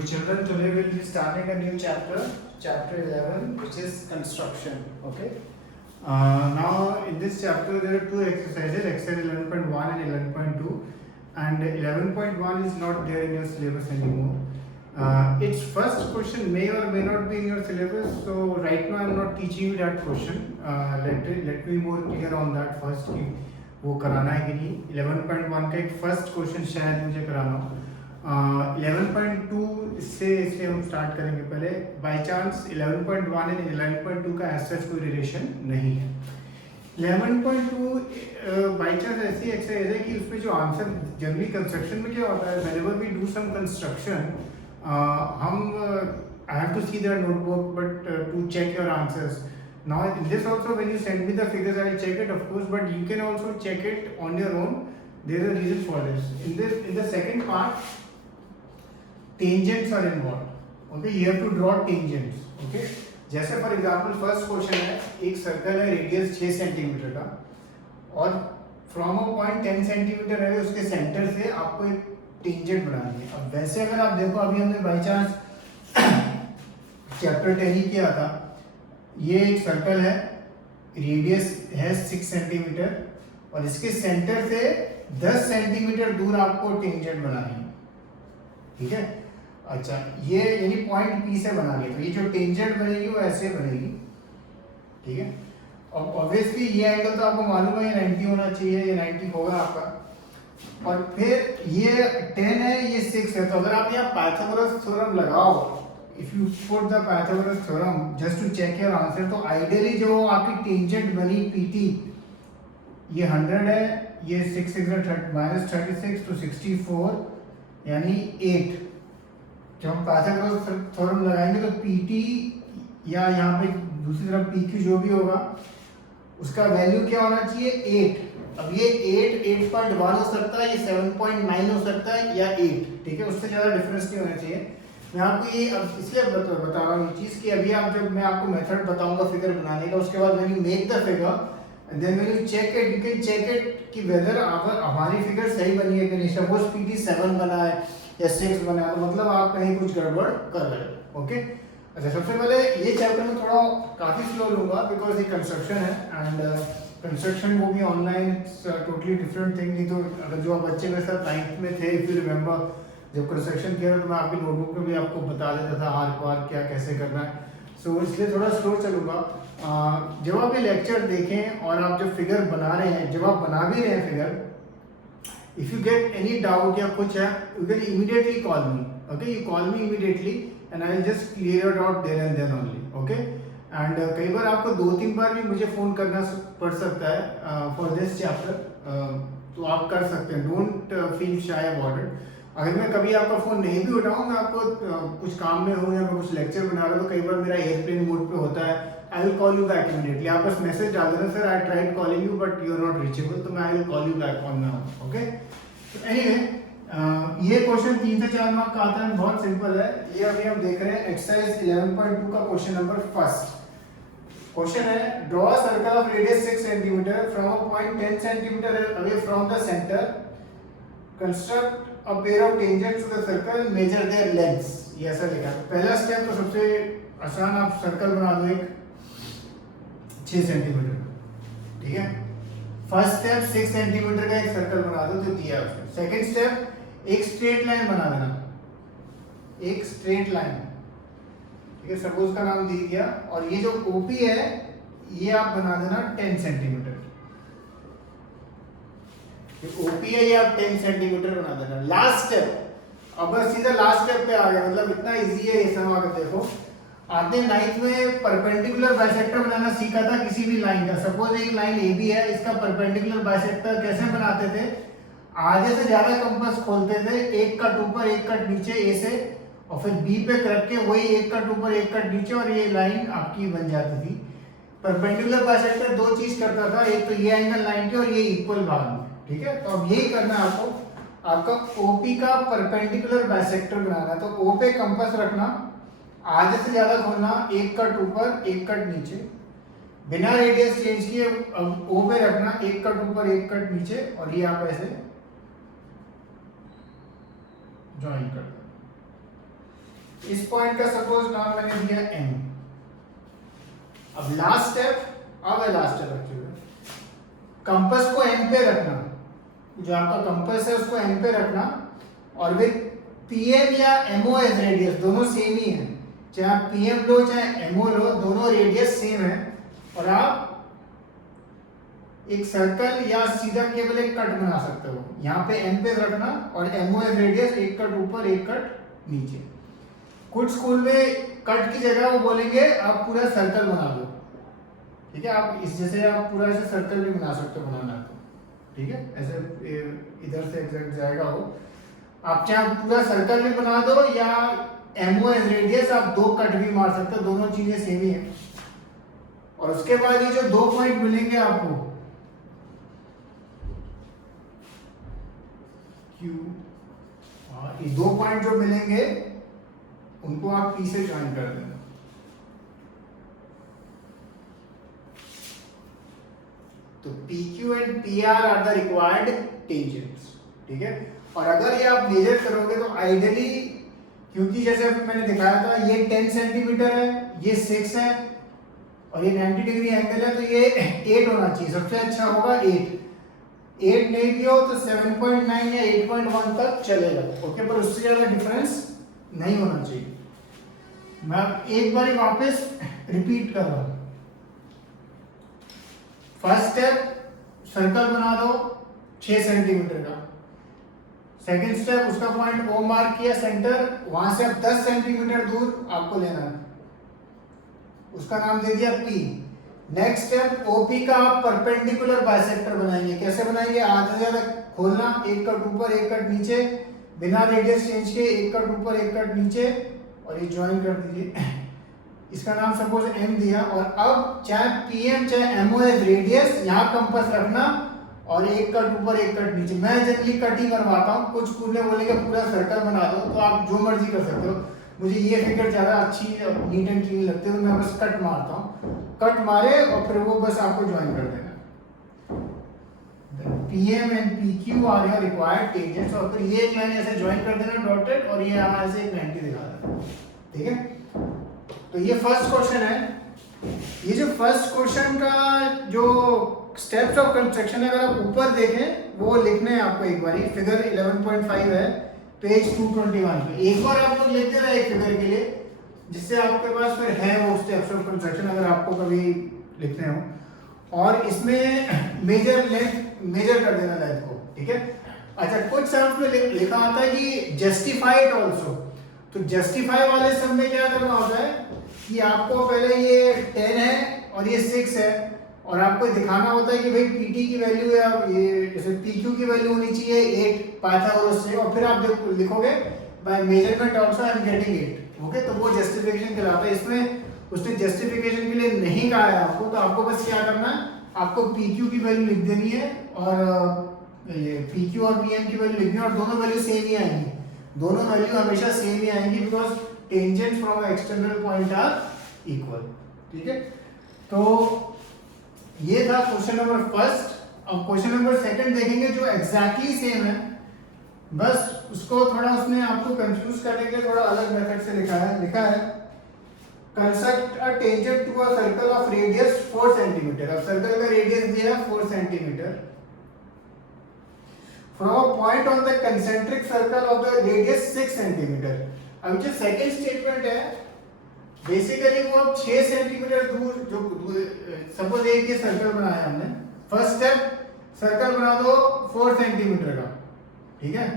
Okay, children, today we'll be starting a new chapter, chapter 11, which is construction. Okay. Now, in this chapter, there are two exercises, exercise 11.1 and 11.2, and 11.1 is not there in your syllabus anymore. Its first question may or may not be in your syllabus, so right now I'm not teaching you that question. Let me more clear on that first कि वो कराना है कि नहीं. 11.1 का एक first question शायद मुझे कराना हो. 11.2 इसलिए हम स्टार्ट करेंगे पहले. बाय चांस 11.1 एंड 11.2 का एज सच कोई रिलेशन नहीं है. 11.2 बाय चांस ऐसी एक्सरसाइज है कि उसमें जो आंसर जनरली कंस्ट्रक्शन में क्या होता है, whenever we do some construction I have to see the notebook, but to check your answers. Now in this also, when you send me the figures, I will check it, of course, but you can also check it on your own. There is a reason for this. In the second part, tangents are involved. Okay, you have to draw tangents. Okay, जैसे for example first question है, एक circle है radius 6 centimetre का और from a point 10 centimetre है, उसके centre से आपको एक टेंजेंट बनानी है. अब वैसे अगर आप देखो, अभी हमने बाई चांस चैप्टर 10 ही किया था. ये एक सर्कल है, रेडियस है 6 सेंटीमीटर और इसके सेंटर से 10 सेंटीमीटर दूर आपको टेंजेंट बनानी है. ठीक है. अच्छा, ये यानी पॉइंट पी से बना लिया, तो ये जो टेंजेंट बनेगी वो ऐसे बनेगी. ठीक है. और ऑब्वियसली ये एंगल तो आपको मालूम है, ये 90 होना चाहिए, ये 90 होगा आपका. और फिर ये 10 है, ये 6 है. तो अगर आप यहाँ पाइथागोरस थ्योरम लगाओ, if you put the Pythagoras theorem just to check your answer, तो आइडियली जो आपकी टेंजेंट बनी पीटी, ये 100 है, ये 6 माइनस 36 तो 64 यानी 8. जब हम पाइथागोरस थ्योरम लगाएंगे तो पीटी या यहाँ पे दूसरी तरफ पीक्यू जो भी होगा उसका वैल्यू क्या होना चाहिए, 8. अब ये 8.1 हो सकता है, ये 7.9 हो सकता है या 8. ठीक है, उससे ज़्यादा डिफरेंस नहीं होना चाहिए. मैं आपको ये अब इसलिए बता रहा हूँ ये चीज़ कि अभी आप जब मैं आपको मेथड बताऊंगा फिगर बनाने का, उसके बाद when you make the figure and then when you check it, you can check it कि वेदर हमारी फिगर सही बनी है कि नहीं. सपोज पीटी 7 बना है या 6 बना है, तो मतलब आप कहीं कुछ गड़बड़ कर रहे हो. ओके. अच्छा, सबसे पहले ये चैप्टर में थोड़ा काफ़ी स्लो लूँगा बिकॉज ये कंस्ट्रक्शन है एंड कंस्ट्रक्शन वो भी ऑनलाइन, टोटली डिफरेंट थिंग. नहीं तो अगर जो आप बच्चे मेरे साथ 9th में थे, इफ यू रिमेंबर, जब कंस्ट्रक्शन किया था तो मैं आपकी नोटबुक में भी आपको बता देता था आर्क वार्क क्या कैसे करना है. सो इसलिए थोड़ा स्लो चलूँगा. जब आप ये लेक्चर देखें और आप जब फिगर बना रहे हैं, जब आप बना भी रहे हैं figure, if you get any doubt या कुछ है, you can immediately call me. Okay, you call me immediately and I will just clear it out there and then only. Okay. And कई बार आपको 2-3 बार भी मुझे फ़ोन करना पड़ सकता है फॉर दिस चैप्टर, तो आप कर सकते हैं. Don't feel shy about it. अगर मैं कभी आपका फ़ोन नहीं भी उठाऊँ, मैं आपको कुछ काम में हूँ या मैं कुछ लेक्चर बना रहा हूँ, तो कई बार मेरा एयरप्लेन मोड पे होता है, I will call you back immediately. आप बस मैसेज डाल देना, sir I tried calling you but you are not reachable, तो मैं I will call you back on now. Okay. Anyway, ये क्वेश्चन 3 से 4 मार्क का आता है, बहुत सिंपल है. ये अभी हम देख रहे हैं एक्सरसाइज 11.2 का क्वेश्चन नंबर फर्स्ट. क्वेश्चन है, draw a circle of radius 6 centimetre from a point 10 centimetre away from the centre. Construct a pair of tangents to the circle, measure their lengths. ये ऐसा लिखा है. पहला स्टेप तो सबसे आसान, आप सर्कल बना दो एक 6 सेंटीमीटर. ठीक है. फर्स्ट स्टेप 6 सेंटीमीटर का एक सर्कल बना दो जो दिया है. सेकंड स्टेप, एक स्ट्रेट लाइन बना देना, एक स्ट्रेट लाइन. ठीक है, सपोज का नाम दे दिया, और ये जो ओपी है ये आप बना देना 10 सेंटीमीटर. ओपी है ये आप 10 सेंटीमीटर बना देना. लास्ट स्टेप, अब सीधा लास्ट स्टेप पे आ गया, मतलब इतना इजी है ये सब. आकर देखो, आपने 9th में परपेंडिकुलर बाइसेक्टर बनाना सीखा था किसी भी लाइन का. सपोज एक लाइन ए बी है, इसका परपेंडिकुलर बाइसेक्टर कैसे बनाते थे, आधे से ज्यादा कंपास खोलते थे, एक कट ऊपर एक कट नीचे ए से, और फिर बी पे रख के वही एक कट ऊपर एक कट नीचे, और ये लाइन आपकी बन जाती थी. परपेंडिकुलर बाइसेक्टर दो चीज करता था, एक तो ये एंगल 90 और ये इक्वल भाग में. ठीक है. तो अब यही करना है आपको, आपका ओपी का परपेंडिकुलर बाइसेक्टर बनाना. तो ओ पे कंपास रखना, आधे से ज्यादा खोलना, एक कट ऊपर एक कट नीचे, बिना रेडियस चेंज किए. अब ओ पे रखना, एक कट ऊपर एक कट नीचे, और ये आप ऐसे ज्वाइन कर दो. इस पॉइंट का सपोज नाम मैंने दिया M। अब लास्ट स्टेप, अब है लास्ट स्टेप एक्चुअली, कंपास को M पे रखना, जो आपका कंपास है उसको M पे रखना, और विद PM या MO एज रेडियस, दोनों सेम ही है, चाहे आप PM लो चाहे MO लो, दोनों रेडियस सेम है, और आप एक सर्कल या सीधा केवल एक कट बना सकते हो। यहाँ पे M पे रखना और MO एज रेडियस, एक कट ऊपर एक कट नीचे। कुछ स्कूल में कट की जगह वो बोलेंगे आप पूरा सर्कल बना दो, ठीक है, आप इस जैसे आप पूरा ऐसे सर्कल भी बना सकते हो बनाना तो, ठीक है, ऐसे इधर से एग्जैक्ट जाएगा वो, आप चाहे पूरा सर्कल भी बना दो या MO एज रेडियस आप दो कट भी मार सकते हो, दोनों चीजें सेम ही है। और उसके बाद ये जो दो पॉइंट मिलेंगे आपको Q, ये दो पॉइंट जो मिलेंगे उनको आप P से ज्वाइन कर देना। तो PQ and PR are the required tangents, ठीक है। और अगर ये आप मेजर करोगे तो आइडियली, क्योंकि जैसे अभी मैंने दिखाया था ये 10 सेंटीमीटर है, ये 6 है और ये 90 डिग्री एंगल है, तो ये 8 होना चाहिए, सबसे अच्छा होगा 8 नहीं भी हो तो 7.9 या 8.1 तक चलेगा, ओके, पर उससे ज्यादा डिफरेंस नहीं होना चाहिए। मैं एक बार वापस रिपीट कर रहा हूं। फर्स्ट स्टेप, सर्कल बना दो 6 सेंटीमीटर का। सेकंड स्टेप, उसका पॉइंट O मार्क किया सेंटर, वहां से अब 10 सेंटीमीटर दूर आपको लेना है, उसका नाम दे दिया P। नेक्स्ट स्टेप, OP का आप परपेंडिकुलर बाइसेक्टर बनाएंगे। कैसे बनाएंगे? आधा ज्यादा खोलना, एक कट ऊपर एक कट नीचे, बिना रेडियस चेंज के एक कट ऊपर एक कट नीचे, और ये ज्वाइन कर दीजिए। इसका नाम सपोज M दिया, और अब चाहे PM चाहे MO एज रेडियस, यहाँ कंपास रखना और एक कट ऊपर एक कट नीचे। मैं जनरली कट ही करवाता हूँ, कुछ स्कूल में बोलेंगे पूरा सर्कल बना दो, तो आप जो मर्जी कर सकते हो। मुझे ये फिगर ज़्यादा अच्छी नीट एंड क्लीन लगती है, तो मैं बस कट मारता हूँ, कट मारे और फिर वो बस आपको ज्वाइन कर देना। PM and PQ are your required tangents, और फिर ये लाइन ऐसे ज्वाइन कर देना डॉटेड, और ये यहाँ ऐसे एक 90 दिखा देना, ठीक है। तो ये फर्स्ट क्वेश्चन है। ये जो फर्स्ट क्वेश्चन का जो स्टेप्स ऑफ कंस्ट्रक्शन है, अगर आप ऊपर देखें वो लिखने हैं आपको एक बारी, फिगर 11.5 है पेज 221 पे। एक बार आप लोग लिखते रहे एक फिगर के लिए, जिससे आपके पास फिर है वो स्टेप्स ऑफ कंस्ट्रक्शन अगर आपको कभी लिखने हो। और इसमें मेजर कर देना लेंथ को, ठीक है। अच्छा, कुछ शब्द में लिखा आता है कि जस्टिफाई इट ऑल्सो। तो जस्टिफाई वाले सब में क्या करना होता है कि आपको पहले ये 10 है और ये 6 है, और आपको दिखाना होता है कि भाई PT की वैल्यू या ये जैसे PQ की वैल्यू होनी चाहिए 8 पाइथागोरस से, और फिर आप लिखोगे by measurement also I am getting 8, okay. तो वो जस्टिफिकेशन कहलाता है। इसमें उसने जस्टिफिकेशन के लिए नहीं कहा है आपको, तो आपको बस क्या करना है, आपको PQ की वैल्यू लिख देनी है और ये PQ और PM की वैल्यू लिखनी है, और दोनों वैल्यू सेम ही आएंगी, दोनों वैल्यू हमेशा सेम ही आएंगी, because tangents from external point are equal, ठीक है। तो ये था क्वेश्चन नंबर फर्स्ट। अब क्वेश्चन नंबर सेकंड देखेंगे जो एग्जैक्टली सेम है, बस उसको थोड़ा उसने आपको कंफ्यूज करने के लिए थोड़ा अलग मेथड से लिखा है construct a tangent to a circle of radius 4 centimetre. अब सर्कल का रेडियस दिया है 4 centimetre from a point on the concentric circle of the radius 6 centimetre. अब जो सेकंड स्टेटमेंट है, बेसिकली वो अब 6 सेंटीमीटर दूर, जो सपोज एक ये सर्कल बनाया हमने, फर्स्ट स्टेप सर्कल बना दो 4 सेंटीमीटर का, ठीक है।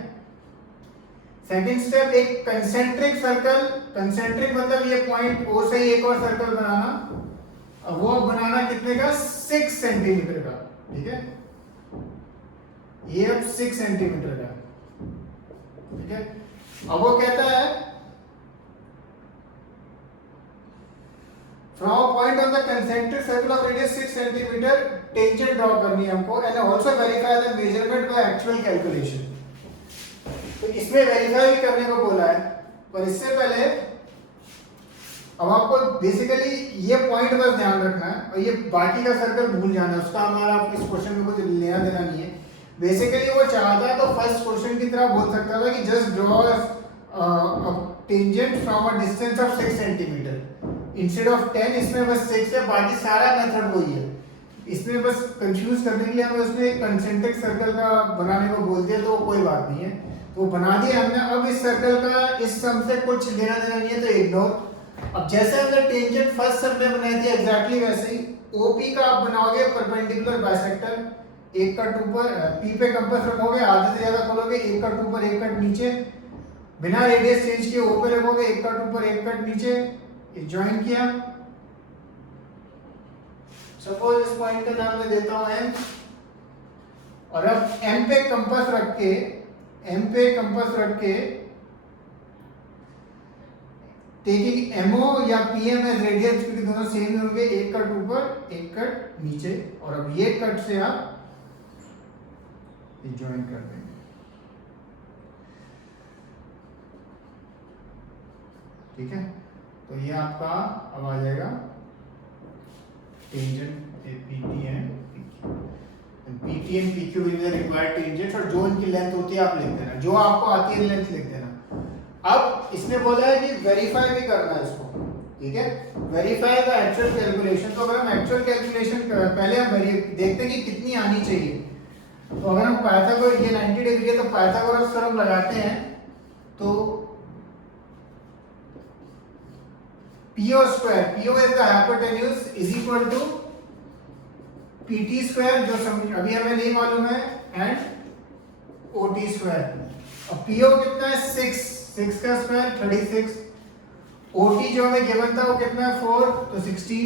सेकंड स्टेप एक कंसेंट्रिक सर्कल, कंसेंट्रिक मतलब ये पॉइंट O से ही एक और सर्कल बनाना, अब वो बनाना कितने का, 6 सेंटीमीटर का, ठीक है। ये अब 6 सेंटीमीटर का, ठीक है। अब वो कहता है From a point on the concentric circle of radius 6 centimeter, tangent draw करनी है हमको, and also verify the measurement by actual calculation। तो इसमें verify भी करने को बोला है, पर इससे पहले अब आपको बेसिकली ये पॉइंट बस ध्यान रखना है, और ये बाकी का सर्कल भूल जाना है, उसका हमारा इस क्वेश्चन में कुछ लेना देना नहीं है। बेसिकली वो चाहता है तो फर्स्ट क्वेश्चन की तरह बोल सकता था कि just draw tangent from a distance of 6 centimetre instead of 10, इसमें बस 6 है, बाकी सारा मेथड वही है। इसमें बस कंफ्यूज करने के लिए हमें उसने एक कंसेंट्रिक सर्कल का बनाने को बोल दिया, तो कोई बात नहीं है, तो बना दिया हमने। अब इस सर्कल का इस सम से कुछ लेना देना नहीं है, तो इग्नोर। अब जैसे हमने टेंजेंट फर्स्ट सम में बनाई थी एग्जैक्टली वैसे ही ओपी का आप बनाओगे परपेंडिकुलर बाइसेक्टर, एक कट ऊपर, पी पे कंपास रखोगे, आधे से ज्यादा खोलोगे, एक कट ऊपर एक कट नीचे, बिना रेडियस चेंज किए ओ पे रखोगे, एक कट ऊपर एक कट नीचे, ये ज्वाइन किया। सपोज इस पॉइंट का नाम मैं देता हूं एम, और अब एम पे कंपास रख के टेकिंग एमओ या पीएम एज रेडियस, क्योंकि दोनों सेम ही होंगे, एक कट ऊपर एक कट नीचे, और अब ये कट से आप ज्वाइन कर देंगे। ठीक है, तो ये आपका अब आ जाएगा tangent PT and PQ will be the required tangent, और जो इनकी लेंथ होती है आप लिख देना, जो आपको आती है लेंथ लिख देना। अब इसने बोला है कि वेरीफाई भी करना है इसको, ठीक है, वेरीफाई द एक्चुअल कैलकुलेशन। तो अगर हम एक्चुअल कैलकुलेशन पहले हम देखते हैं कि कितनी आनी चाहिए, तो अगर हम पाइथागोरस, ये 90 डिग्री है तो पाइथागोरस थ्योरम लगाते हैं, तो PO square, PO is the hypotenuse, is equal to PT square, जो अभी हमें नहीं मालूम है, एंड OT स्क्वायर। अब PO कितना है 6 का स्क्वायर 36, OT जो हमें गिवन था वो कितना है 4, तो 16,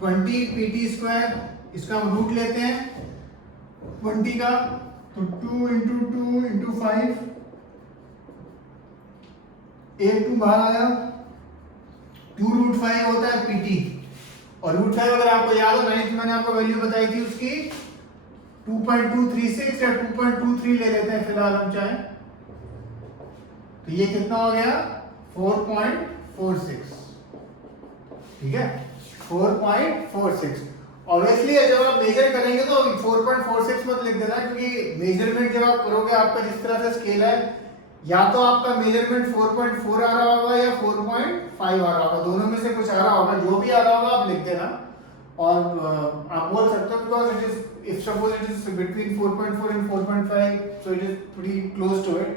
20 PT स्क्वायर, इसका हम रूट लेते हैं 20 का, तो 2 × 2 × 5, एक 2 बाहर आया, 2√5 होता है PT, और √5 अगर आपको याद हो 9th मैंने आपको वैल्यू बताई थी उसकी 2.236 या 2.23 ले लेते हैं फिलहाल हम चाहे, तो ये कितना हो गया 4.46, ठीक है 4.46। ऑब्वियसली जब आप मेजर करेंगे तो 4.46 मत लिख देना, क्योंकि मेजरमेंट जब आप करोगे आपका जिस तरह से स्केल है, या तो आपका मेजरमेंट 4.4 आ रहा होगा या 4.5 आ रहा होगा, दोनों में से कुछ आ रहा होगा, जो भी आ रहा होगा आप लिख देना। और आप बोल सकते हो because it is, if suppose it is between 4.4 and 4.5, so it is pretty close to it.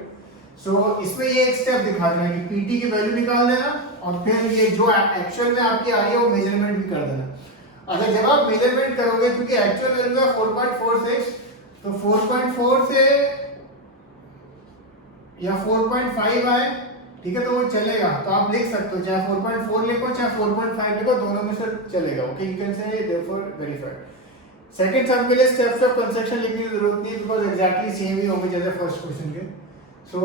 So इसमें ये एक स्टेप दिखा देना कि PT की वैल्यू निकाल देना, और फिर ये जो एक्चुअल में आपकी आ रही है वो मेजरमेंट भी कर देना। अच्छा, जब आप मेजरमेंट करोगे, क्योंकि एक्चुअल वैल्यू है 4.46, तो 4.4 से या 4.5 आए, ठीक है, तो वो चलेगा, तो आप लिख सकते हो, चाहे 4.4 लिखो चाहे 4.5 लिखो, दोनों में से चलेगा। Okay, you can say therefore verified. Second सम के लिए स्टेप्स ऑफ कंस्ट्रक्शन लिखने की जरूरत नहीं, बिकॉज एग्जैक्टली सेम ही होंगे जैसे फर्स्ट क्वेश्चन के। So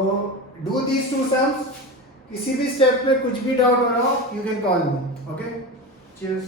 do these two sums, किसी भी स्टेप में कुछ भी डाउट हो रहा हो, you can call me. Okay, cheers.